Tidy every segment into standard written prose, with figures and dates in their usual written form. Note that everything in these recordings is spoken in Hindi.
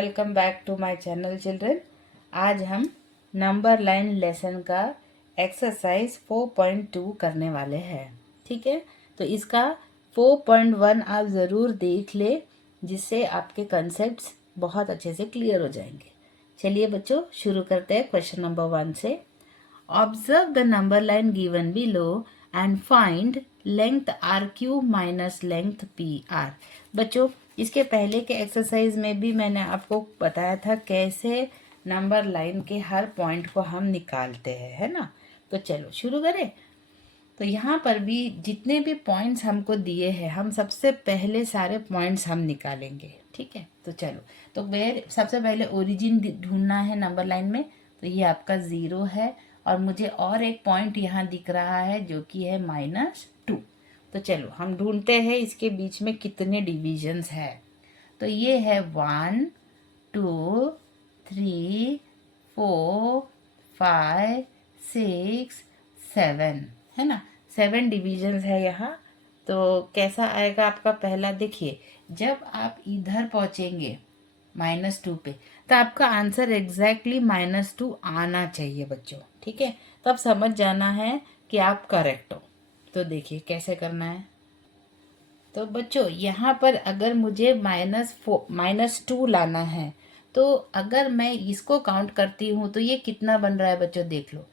Welcome back to my channel children. आज हम नंबर लाइन लेसन का एक्सरसाइज 4.2 करने वाले हैं। ठीक है, तो इसका 4.1 आप ज़रूर देख ले, जिससे आपके कंसेप्ट्स बहुत अच्छे से क्लियर हो जाएंगे। चलिए बच्चों, शुरू करते हैं क्वेश्चन नंबर 1 से। Observe the number line given below and find length R Q minus length P R. बच्चों, इसके पहले के एक्सरसाइज में भी मैंने आपको बताया था कैसे नंबर लाइन के हर पॉइंट को हम निकालते हैं, है ना। तो चलो शुरू करें। तो यहाँ पर भी जितने भी पॉइंट्स हमको दिए हैं, हम सबसे पहले सारे पॉइंट्स हम निकालेंगे। ठीक है, तो चलो। तो वेर सबसे पहले ओरिजिन ढूंढना है नंबर लाइन में। तो ये आपका 0 है और मुझे और एक पॉइंट यहाँ दिख रहा है जो कि है -2। तो चलो हम ढूंढते हैं इसके बीच में कितने डिविजन्स है। तो ये है 1 2 3 4 5 6 7, है ना। 7 डिविजन्स है यहाँ। तो कैसा आएगा आपका पहला, देखिए जब आप इधर पहुंचेंगे -2 पे, तो आपका आंसर एग्जैक्टली -2 आना चाहिए बच्चों। ठीक है, तब समझ जाना है कि आप करेक्ट हो। तो देखिए कैसे करना है। तो बच्चों यहाँ पर अगर मुझे -2 लाना है, तो अगर मैं इसको काउंट करती हूँ तो ये कितना बन रहा है बच्चों, देख लो।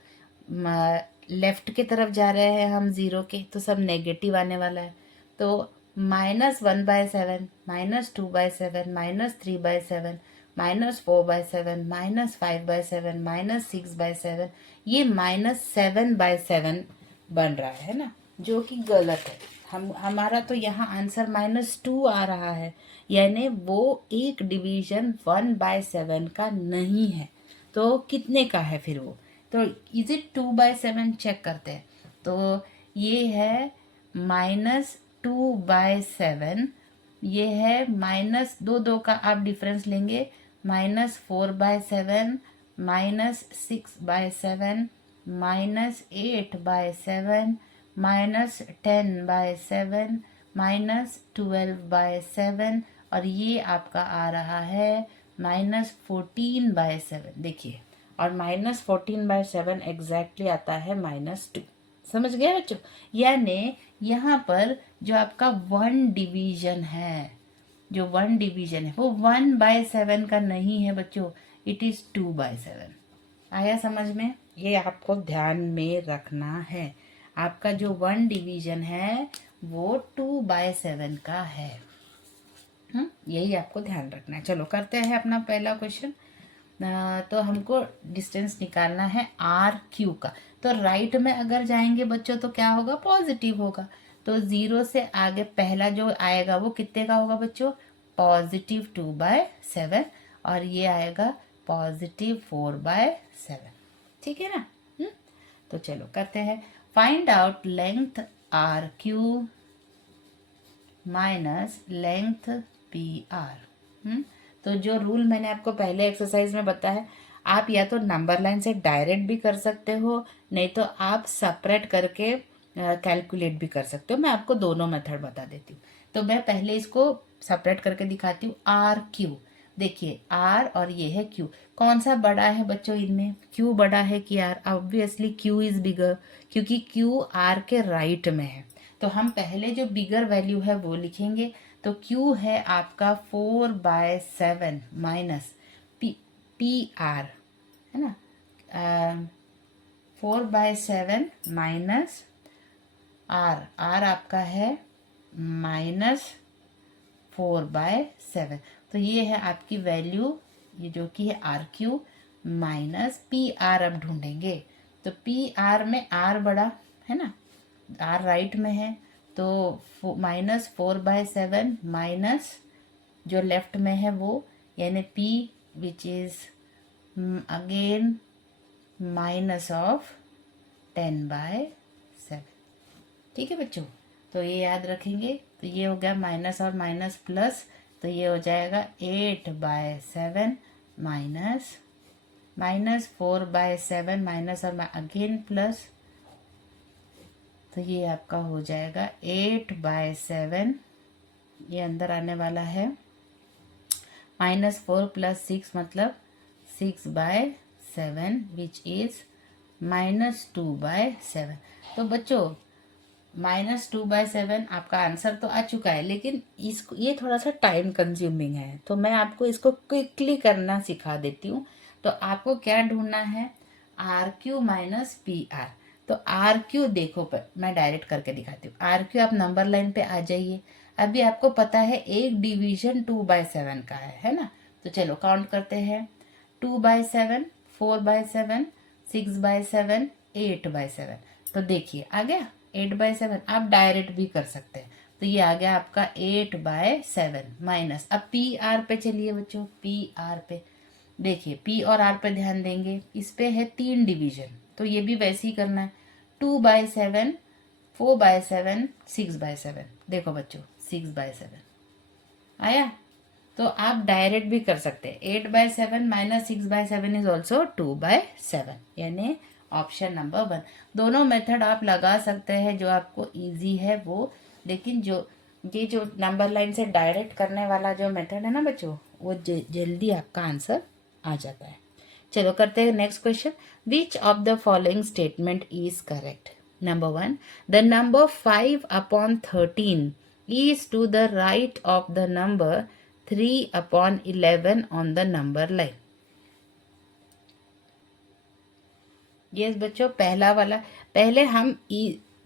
लेफ्ट की तरफ जा रहे हैं हम 0 के, तो सब नेगेटिव आने वाला है। तो -1/7, -2/7, -3/7, -4/7, -5/7, -6/7, ये -7/7 बन रहा है ना, जो कि गलत है। हमारा तो यहाँ आंसर -2 आ रहा है, यानी वो एक डिवीजन 1/7 का नहीं है। तो कितने का है फिर वो? तो इज इट 2/7? चेक करते हैं। तो ये है -2/7, ये है -2 का आप डिफरेंस लेंगे, -4/7, -6/7, -8/7, -10/7, -12/7, और ये आपका आ रहा है -14/7। देखिए, और -14/7 एग्जैक्टली आता है -2। समझ गए बच्चों? यानी यहाँ पर जो आपका 1 डिवीजन है, जो 1 डिवीजन है वो 1/7 का नहीं है बच्चों, इट इज 2/7। आया समझ में? ये आपको ध्यान में रखना है। आपका जो 1 डिवीजन है वो 2/7 का है। यही आपको ध्यान रखना है। चलो करते हैं अपना पहला क्वेश्चन। तो हमको डिस्टेंस निकालना है आर क्यू का। तो राइट में अगर जाएंगे बच्चों तो क्या होगा, पॉजिटिव होगा। तो 0 से आगे पहला जो आएगा वो कितने का होगा बच्चों, +2/7, और ये आएगा +4/7। ठीक है ना। तो चलो करते हैं। Find out length R Q minus length P R. तो जो रूल मैंने आपको पहले एक्सरसाइज में बताया, आप या तो नंबर लाइन से डायरेक्ट भी कर सकते हो, नहीं तो आप सेपरेट करके कैलकुलेट भी कर सकते हो। मैं आपको दोनों मेथड बता देती हूँ। तो मैं पहले इसको सेपरेट करके दिखाती हूँ। आर क्यू, देखिए आर और ये है क्यू, कौन सा बड़ा है बच्चों इनमें? क्यू बड़ा है कि R? Obviously Q is bigger, क्योंकि क्यू आर के राइट में है। तो हम पहले जो बिगर वैल्यू है वो लिखेंगे। तो Q है आपका 4/7 माइनस पी आर, है ना। 4/7 माइनस आर, आर आपका है -4/7। तो ये है आपकी वैल्यू, ये जो कि है R Q minus P R. अब ढूंढेंगे तो पी आर में आर बड़ा है ना, आर राइट में है, तो -4/7 माइनस जो लेफ्ट में है वो, यानी P विच इज अगेन -10/7। ठीक है बच्चों, तो ये याद रखेंगे। तो ये हो गया माइनस और माइनस प्लस, तो ये हो जाएगा 8/7 माइनस -4/7 माइनस और अगेन प्लस, तो ये आपका हो जाएगा 8/7, ये अंदर आने वाला है -4 + 6 मतलब 6/7 विच इज -2/7। तो बच्चों -2/7 आपका आंसर तो आ चुका है, लेकिन इसको ये थोड़ा सा टाइम कंज्यूमिंग है, तो मैं आपको इसको क्विकली करना सिखा देती हूँ। तो आपको क्या ढूंढना है, RQ - PR। तो RQ देखो, पर मैं डायरेक्ट करके दिखाती हूँ। RQ आप नंबर लाइन पे आ जाइए। अभी आपको पता है एक डिवीजन 2/7 का है ना। तो चलो काउंट करते हैं। 2/7, 4/7, 6/7, 8/7। तो देखिए आ गया 8/7। आप डायरेक्ट भी कर सकते हैं। तो ये आ गया आपका 8/7 माइनस। अब PR पे चलिए बच्चों, PR पे देखिए, P और R पे ध्यान देंगे। इस पे है 3 डिवीजन, तो ये भी वैसे ही करना है। 2/7, 4/7, 6/7। देखो बच्चों 6/7 आया। तो आप डायरेक्ट भी कर सकते हैं। 8/7 - 6/7 इज ऑल्सो 2/7, यानी ऑप्शन नंबर 1। दोनों मेथड आप लगा सकते हैं जो आपको इजी है वो, लेकिन जो नंबर लाइन से डायरेक्ट करने वाला जो मेथड है ना बच्चों, वो जल्दी आपका आंसर आ जाता है। चलो करते हैं next question. Which of the following statement is correct? Number 1, the number 5/13 is to the right of the number 3/11 on the number line। Yes बच्चों, पहला वाला पहले हम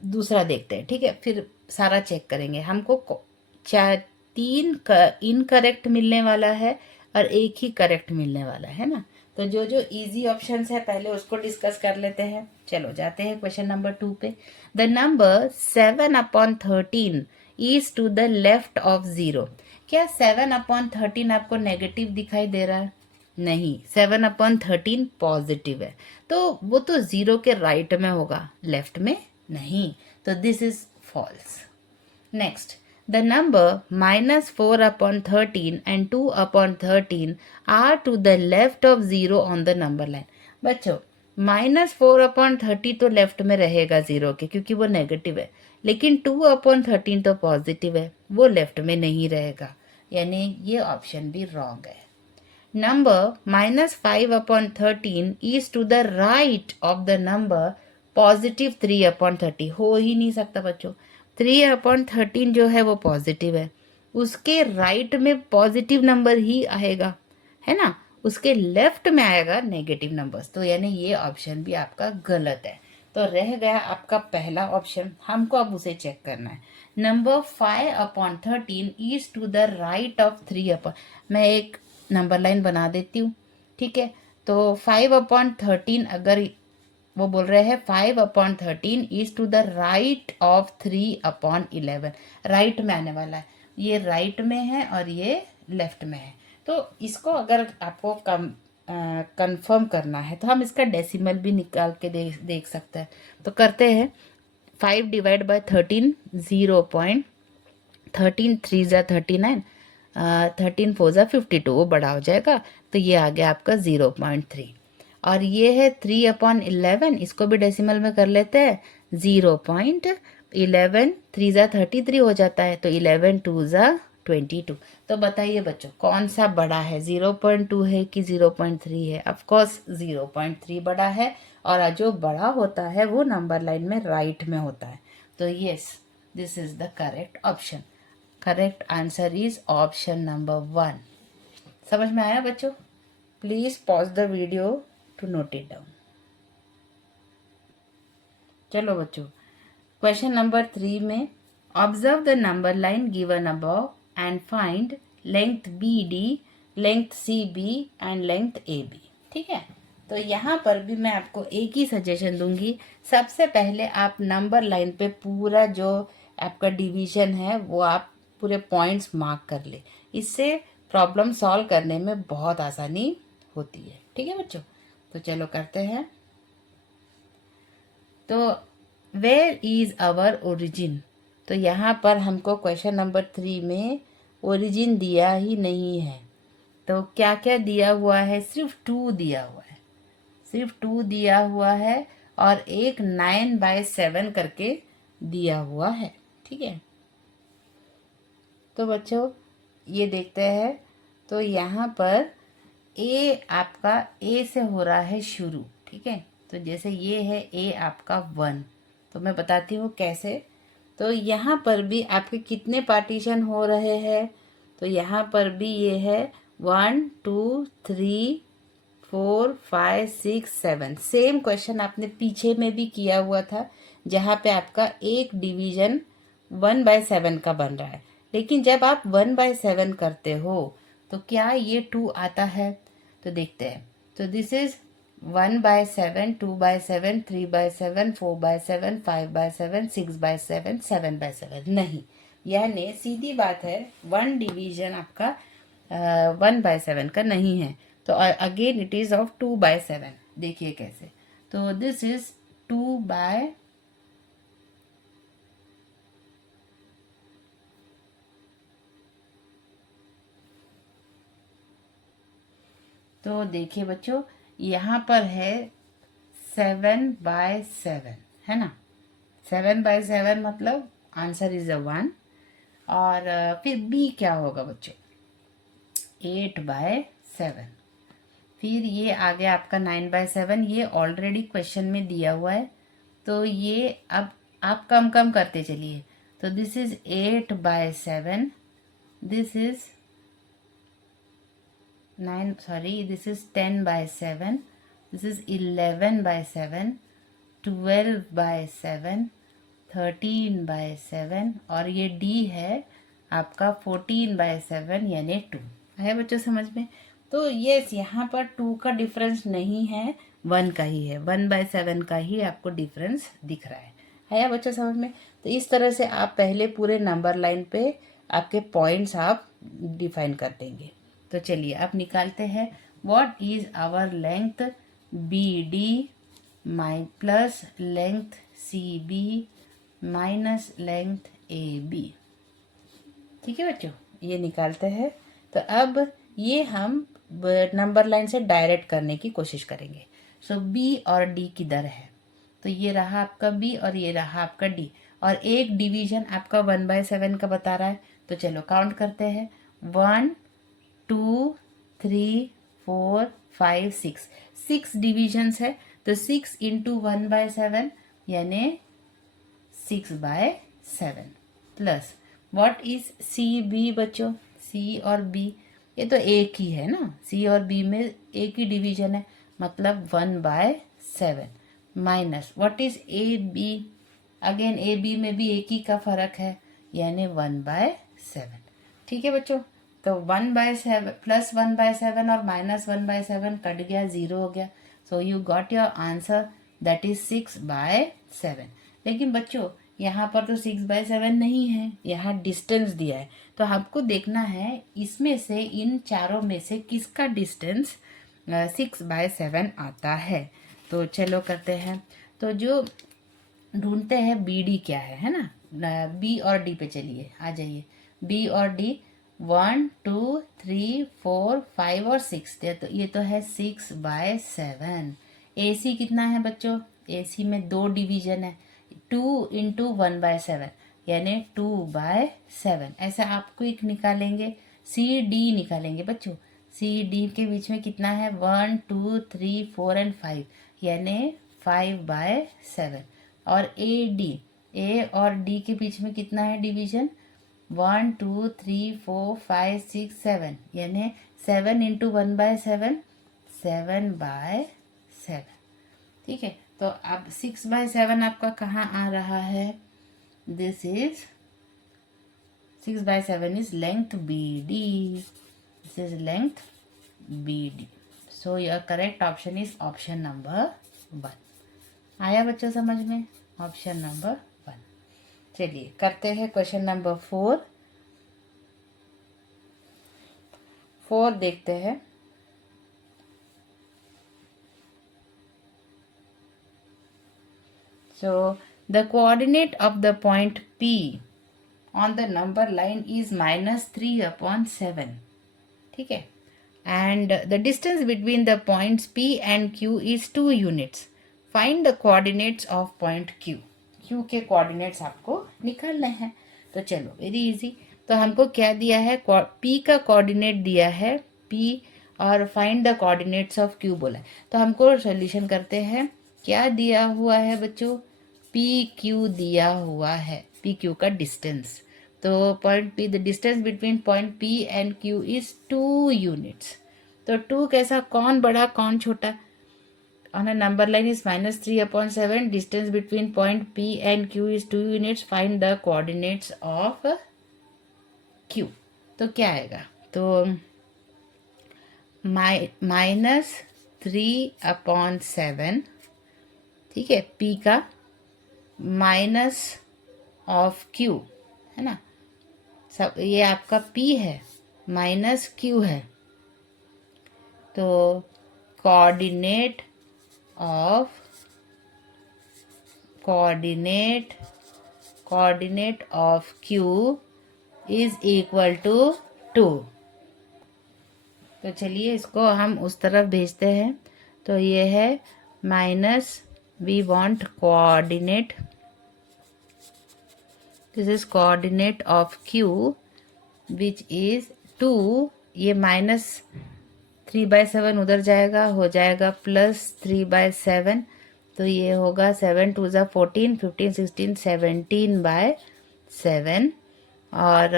दूसरा देखते हैं, ठीक है, फिर सारा चेक करेंगे। हमको 3 इनकरेक्ट मिलने वाला है और एक ही करेक्ट मिलने वाला है ना। तो जो जो इजी ऑप्शंस है पहले उसको डिस्कस कर लेते हैं। चलो जाते हैं क्वेश्चन नंबर 2 पे। The number 7/13 is to the left of 0। क्या 7/13 आपको नेगेटिव दिखाई दे रहा है? नहीं, 7/13 पॉजिटिव है, तो वो तो 0 के राइट में होगा, लेफ्ट में नहीं। तो this is false. Next, the number -4/13 and 2/13 are to the left of 0 on the number line. बच्चों -4/30 तो लेफ्ट में रहेगा 0 के, क्योंकि वो नेगेटिव है, लेकिन 2/13 तो पॉजिटिव है, वो लेफ्ट में नहीं रहेगा, यानी ये ऑप्शन भी रॉन्ग है। Number -5/13 is to the right of the number +3/30। हो ही नहीं सकता बच्चों। 3/13 जो है वो पॉजिटिव है, उसके राइट में पॉजिटिव नंबर ही आएगा, है ना। उसके लेफ्ट में आएगा नेगेटिव नंबर्स, तो यानी ये ऑप्शन भी आपका गलत है। तो रह गया आपका पहला ऑप्शन, हमको अब उसे चेक करना है। Number 5/13 is to the right of 3। मैं एक नंबर लाइन बना देती हूँ, ठीक है। तो 5/13, अगर वो बोल रहे हैं 5/13 is to the right of 3/11, right में आने वाला है। ये राइट में है और ये लेफ्ट में है। तो इसको अगर आपको कंफर्म करना है तो हम इसका डेसिमल भी निकाल के देख सकते हैं। तो करते हैं 5/13, 0.13 3 ज़ा 39, 13 4 ज़ा 52, वो बड़ा हो जाएगा, तो ये आ गया आपका 0.3। और ये है 3/11, इसको भी डेसिमल में कर लेते हैं। 0.11 3 ज़ा 33 हो जाता है, तो 11 2 ज़ा 22। तो बताइए बच्चों कौन सा बड़ा है, 0.2 है कि 0.3 है? ऑफकोर्स 0.3 बड़ा है, और जो बड़ा होता है वो नंबर लाइन में राइट में होता है। तो yes, this is the correct option. Correct answer is option number 1। समझ में आया बच्चों? Please pause the video to note it down. चलो बच्चों, क्वेश्चन नंबर 3 में observe the number line given above and find length BD, length CB and length AB। ठीक है, तो यहाँ पर भी मैं आपको एक ही सजेशन दूंगी। सबसे पहले आप नंबर लाइन पे पूरा जो आपका डिवीजन है वो आप पूरे पॉइंट्स मार्क कर ले, इससे प्रॉब्लम सॉल्व करने में बहुत आसानी होती है। ठीक है बच्चों, तो चलो करते हैं। तो वेयर इज आवर ओरिजिन? तो यहाँ पर हमको क्वेश्चन नंबर 3 में ओरिजिन दिया ही नहीं है। तो क्या क्या दिया हुआ है? सिर्फ 2 दिया हुआ है, सिर्फ 2 दिया हुआ है, और एक 9/7 करके दिया हुआ है। ठीक है, तो बच्चों ये देखते हैं। तो यहाँ पर ए आपका ए से हो रहा है शुरू, ठीक है। तो जैसे ये है ए आपका 1, तो मैं बताती हूँ कैसे। तो यहाँ पर भी आपके कितने पार्टीशन हो रहे हैं, तो यहाँ पर भी ये है 1 2 3 4 5 6 7। सेम क्वेश्चन आपने पीछे में भी किया हुआ था, जहाँ पे आपका एक डिवीजन 1/7 का बन रहा है। लेकिन जब आप 1/7 करते हो तो क्या ये 2 आता है? तो देखते हैं। तो दिस इज 1/7, 2/7, 3/7, 4/7, 5/7, 6/7, 7/7 नहीं, यानी सीधी बात है 1 डिवीजन आपका 1/7 का नहीं है। तो अगेन इट इज ऑफ 2/7। देखिए कैसे। तो दिस इज 2 बाय, तो देखिए बच्चों यहाँ पर है 7/7, है ना। 7/7 मतलब आंसर इज 1। और फिर बी क्या होगा बच्चों? 8/7। फिर ये आ गया आपका 9/7, ये ऑलरेडी क्वेश्चन में दिया हुआ है। तो ये अब आप कम कम करते चलिए। तो this is 8/7, this is 9, sorry, this is 10/7, this is 11/7, 12/7, 13/7, और ये डी है आपका 14/7 यानी 2 है बच्चों समझ में। तो यस, यहाँ पर 2 का डिफरेंस नहीं है, 1 का ही है। 1/7 का ही आपको डिफरेंस दिख रहा है या बच्चों समझ में। तो इस तरह से आप पहले पूरे नंबर लाइन पे आपके पॉइंट्स आप डिफाइन कर देंगे। तो चलिए अब निकालते हैं। What is our length B D my plus length C B minus length A B. ठीक है बच्चों, ये निकालते हैं। तो अब ये हम नंबर लाइन से डायरेक्ट करने की कोशिश करेंगे। सो बी और डी किधर है? तो ये रहा आपका बी और ये रहा आपका डी, और एक डिवीजन आपका 1/7 का बता रहा है। तो चलो काउंट करते हैं। 1 2 3 4 5 6, 6 डिविजन्स है। तो 6 इंटू 1/7 यानी 6/7 plus what is C B बच्चों? सी और बी ये तो एक ही है ना, सी और बी में एक ही डिवीजन है, मतलब 1/7 minus what is A B? Again A B में भी एक ही का फर्क है, यानी 1/7। ठीक है बच्चों, तो 1/7 प्लस 1/7 और माइनस 1/7 कट गया, 0 हो गया। So you got your answer, that is 6/7। लेकिन बच्चों यहाँ पर तो 6/7 नहीं है, यहाँ डिस्टेंस दिया है। तो आपको देखना है इसमें से, इन चारों में से किसका डिस्टेंस 6/7 आता है। तो चलो करते हैं। तो जो ढूंढते हैं बी डी क्या है ना। बी और डी पे चलिए, आ जाइए। बी और डी 1 2 3 4 5 और 6, तो ये तो है 6/7। ए सी कितना है बच्चों? ए सी में 2 डिवीजन है, 2 इंटू 1/7 यानी 2/7। ऐसा आपको एक निकालेंगे। सी डी निकालेंगे बच्चों। सी डी के बीच में कितना है? 1 2 3 4 एंड 5 यानी 5/7। और ए डी, ए और डी के बीच में कितना है डिवीजन? 1 2 3 4 5 6 7 यानी 7 इंटू 1/7 7/7। ठीक है, तो अब 6/7 आपका कहाँ आ रहा है? This is 6/7 is length B D, this is length B D. So your correct option is option number 1। आया बच्चों समझ में? Option number 1। चलिए करते हैं क्वेश्चन नंबर 4 देखते हैं। So the coordinate of the point P on the number line is -3/7. ठीक है, and the distance between the points P and Q is 2 units. Find the coordinates of point Q. Q के coordinates आपको निकालने हैं। तो चलो वेरी इजी। तो हमको क्या दिया है, p का कोऑर्डिनेट दिया है p, और find the coordinates of q बोला है। तो हमको सॉल्यूशन करते हैं। क्या दिया हुआ है बच्चों, पी क्यू दिया हुआ है, पी क्यू का डिस्टेंस। तो point P, the distance between point P and Q is 2 units. तो 2 कैसा, कौन बड़ा कौन छोटा? on a number line is -3/7, distance between point P and Q is 2 units, find the coordinates of Q। तो क्या आएगा, तो -3/7, ठीक है, P का माइनस ऑफ Q, है ना, सब ये आपका P है माइनस Q है। तो coordinate of Q is equal to 2। तो चलिए इसको हम उस तरफ भेजते हैं। तो ये है minus, we want coordinate, this is coordinate of Q which is 2। ये -3/7 उधर जाएगा, हो जाएगा +3/7। तो ये होगा 7 2 ज़ा 14, 15 16 17/7। और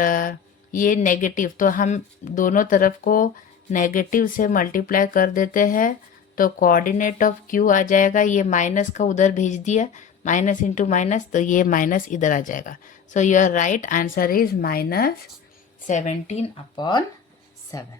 ये नेगेटिव, तो हम दोनों तरफ को नेगेटिव से मल्टीप्लाई कर देते हैं। तो कोऑर्डिनेट ऑफ Q आ जाएगा, ये माइनस का उधर भेज दिया, माइनस इंटू माइनस, तो ये माइनस इधर आ जाएगा। So your right answer is -17/7।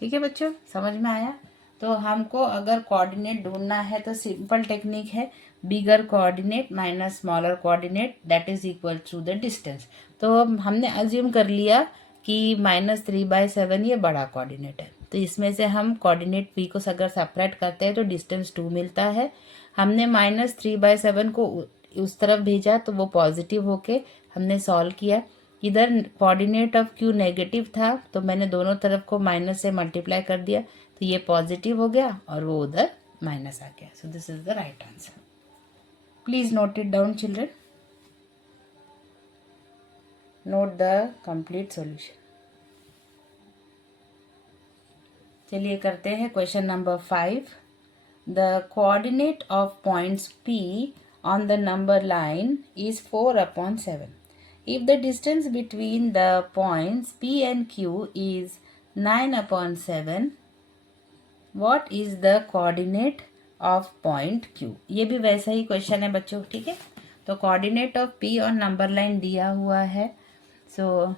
ठीक है बच्चों, समझ में आया? तो हमको अगर कोऑर्डिनेट ढूंढना है तो सिंपल टेक्निक है, bigger coordinate minus smaller coordinate that is equal to the distance. तो हमने अज्यूम कर लिया कि -3/7 ये बड़ा कोऑर्डिनेट है। तो इसमें से हम कोऑर्डिनेट p को अगर सेपरेट करते हैं तो डिस्टेंस 2 मिलता है। हमने -3/7 को उस तरफ भेजा तो वो पॉजिटिव होके हमने सॉल्व किया। इधर कोऑर्डिनेट ऑफ Q नेगेटिव था, तो मैंने दोनों तरफ को माइनस से मल्टीप्लाई कर दिया, तो ये पॉजिटिव हो गया और वो उधर माइनस आ गया। So this is the right answer. Please note it down children, note the complete solution. चलिए करते हैं question number 5। The coordinate of points P on the number line is 4/7. If the distance between the points P and Q is 9/7, what is the coordinate of point Q? ये भी वैसा ही क्वेश्चन है बच्चों, ठीक है। तो कोऑर्डिनेट ऑफ P और नंबर लाइन दिया हुआ है, सो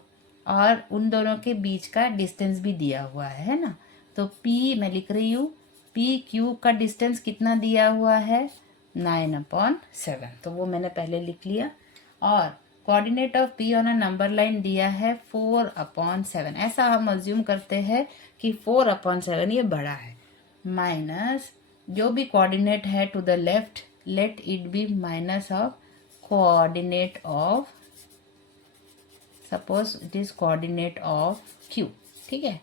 और उन दोनों के बीच का डिस्टेंस भी दिया हुआ है ना। तो P मैं लिख रही हूँ, P Q का डिस्टेंस कितना दिया हुआ है, 9/7, तो वो मैंने पहले लिख लिया। और coordinate of P on a number line दिया है 4/7। ऐसा हम अज्यूम करते हैं कि 4/7 ये बड़ा है, माइनस जो भी कोऑर्डिनेट है to the left, let it be minus of coordinate of, suppose it is coordinate of Q, ठीक है,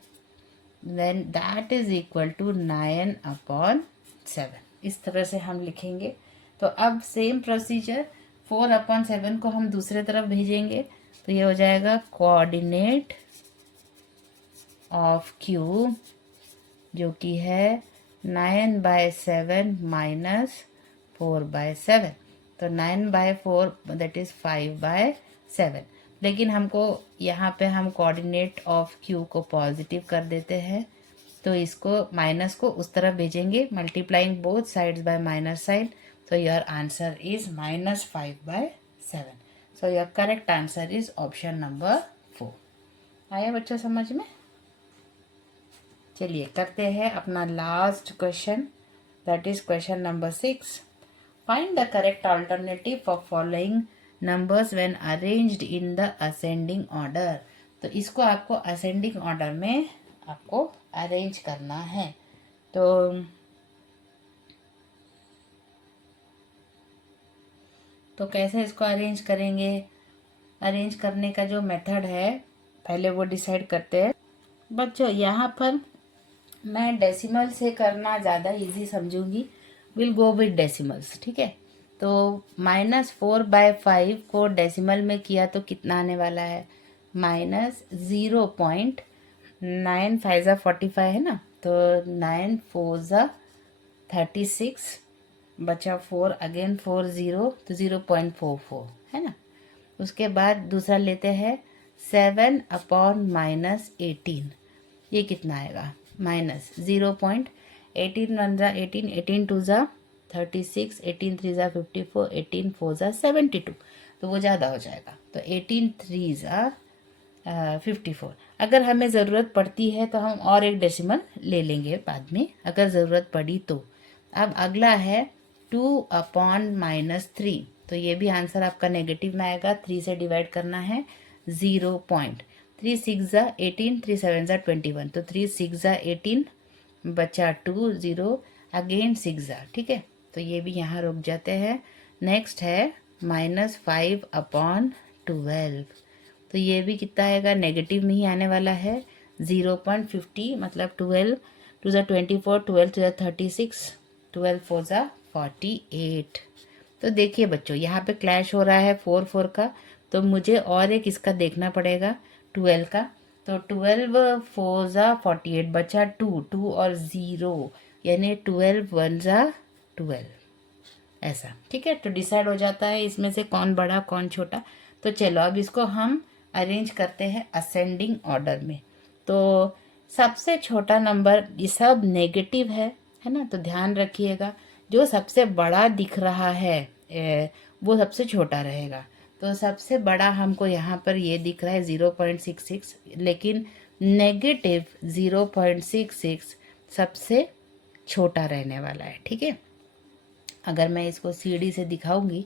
then that is equal to 9/7। इस तरह से हम लिखेंगे। तो अब सेम प्रोसीजर, 4/7 को हम दूसरे तरफ भेजेंगे, तो ये हो जाएगा कोऑर्डिनेट ऑफ Q जो कि है 9/7 माइनस 4/7, तो 9/4 दैट इज 5/7। लेकिन हमको यहाँ पे हम कोऑर्डिनेट ऑफ Q को पॉजिटिव कर देते हैं, तो इसको माइनस को उस तरफ भेजेंगे, multiplying both sides by minus sign. So your answer is -5/7. So your correct answer is option number 4। आया बच्चों समझ में? चलिए करते हैं अपना last question, that is question number 6। Find the correct alternative for following numbers when arranged in the ascending order. तो इसको आपको असेंडिंग ऑर्डर में आपको अरेंज करना है। तो कैसे इसको अरेंज करेंगे? अरेंज करने का जो मेथड है पहले वो डिसाइड करते हैं। बच्चों यहाँ पर मैं डेसिमल से करना ज़्यादा इजी समझूंगी, विल गो विद डेसिमल्स, ठीक है। तो -4/5 को डेसिमल में किया तो कितना आने वाला है, -0.9 5 × 45 है ना, तो 9 4 36, बचा 4, अगेन 4 0, तो 0.44 है ना। उसके बाद दूसरा लेते हैं 7/-18, ये कितना आएगा, -0.18 1 18 2 36, 18 3 54, 18 4 72, तो वो ज़्यादा हो जाएगा, तो 18 3 54। अगर हमें ज़रूरत पड़ती है तो हम और एक डेसिमल ले लेंगे बाद में, अगर ज़रूरत पड़ी तो। अब अगला है 2/-3, तो ये भी आंसर आपका नेगेटिव में आएगा, 3 से डिवाइड करना है, 0.3 6 18, 3 7 21, तो 3 6 18, बचा 2 0, अगेन 6, ठीक है, तो ये भी यहाँ रुक जाते हैं। नेक्स्ट है -5/12, तो ये भी कितना आएगा, नेगेटिव में ही आने वाला है, 0.50, मतलब 12 2 24, 12 2 36, 12 4 48। तो देखिए बच्चों, यहाँ पे क्लैश हो रहा है 4 4 का, तो मुझे और एक इसका देखना पड़ेगा 12 का, तो 12 4 48, बचा 2 2 और 0, यानी 12 1 12, ऐसा, ठीक है। तो डिसाइड हो जाता है इसमें से कौन बड़ा कौन छोटा। तो चलो अब इसको हम अरेंज करते हैं असेंडिंग ऑर्डर में। तो सबसे छोटा नंबर, ये सब नेगेटिव है ना, तो ध्यान रखिएगा, जो सबसे बड़ा दिख रहा है वो सबसे छोटा रहेगा। तो सबसे बड़ा हमको यहाँ पर ये दिख रहा है 0.66, लेकिन नेगेटिव 0.66 सबसे छोटा रहने वाला है, ठीक है। अगर मैं इसको सीढ़ी से दिखाऊंगी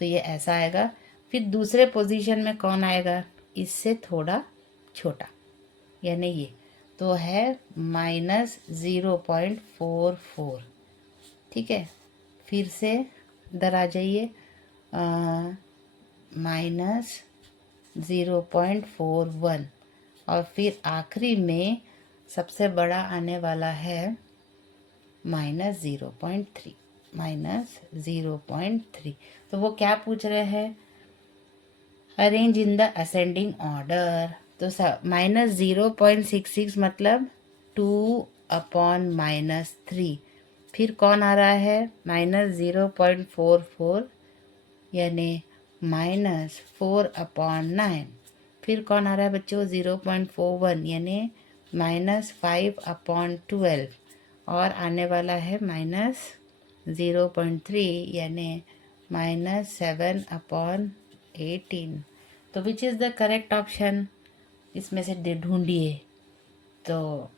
तो ये ऐसा आएगा। फिर दूसरे पोजीशन में कौन आएगा, इससे थोड़ा छोटा, यानी ये तो है -0.44, ठीक है। फिर से इधर आ जाइए, -0.41, और फिर आखिरी में सबसे बड़ा आने वाला है -0.3, -0.3। तो वो क्या पूछ रहे हैं, arrange in the ascending order. तो -0.66 मतलब 2/-3, फिर कौन आ रहा है, -0.44, यानी -4/9, फिर कौन आ रहा है बच्चों, 0.41, यानी -5/12, और आने वाला है -0.3, यानी -7/18। तो which is the correct option, इसमें से ढूंढिए। तो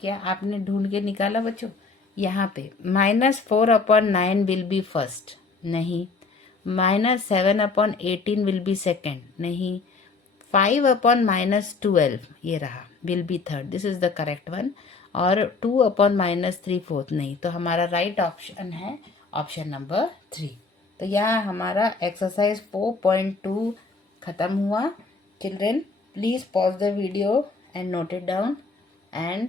क्या आपने ढूंढ के निकाला बच्चों, यहाँ पे -4/9 विल बी फर्स्ट, नहीं, -7/18 विल बी सेकेंड, नहीं, 5/-12 ये रहा, will be third, this is the correct one, और 2/-3 फोर्थ, नहीं। तो हमारा राइट ऑप्शन है ऑप्शन नंबर 3। तो यहाँ हमारा एक्सरसाइज 4.2 ख़त्म हुआ। Children please pause the video and note it down, and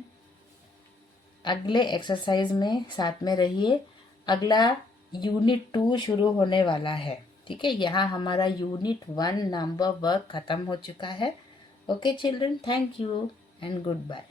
अगले एक्सरसाइज में साथ में रहिए। अगला यूनिट 2 शुरू होने वाला है, ठीक है। यहाँ हमारा यूनिट 1 नंबर वर्क ख़त्म हो चुका है। Okay children, thank you and good bye.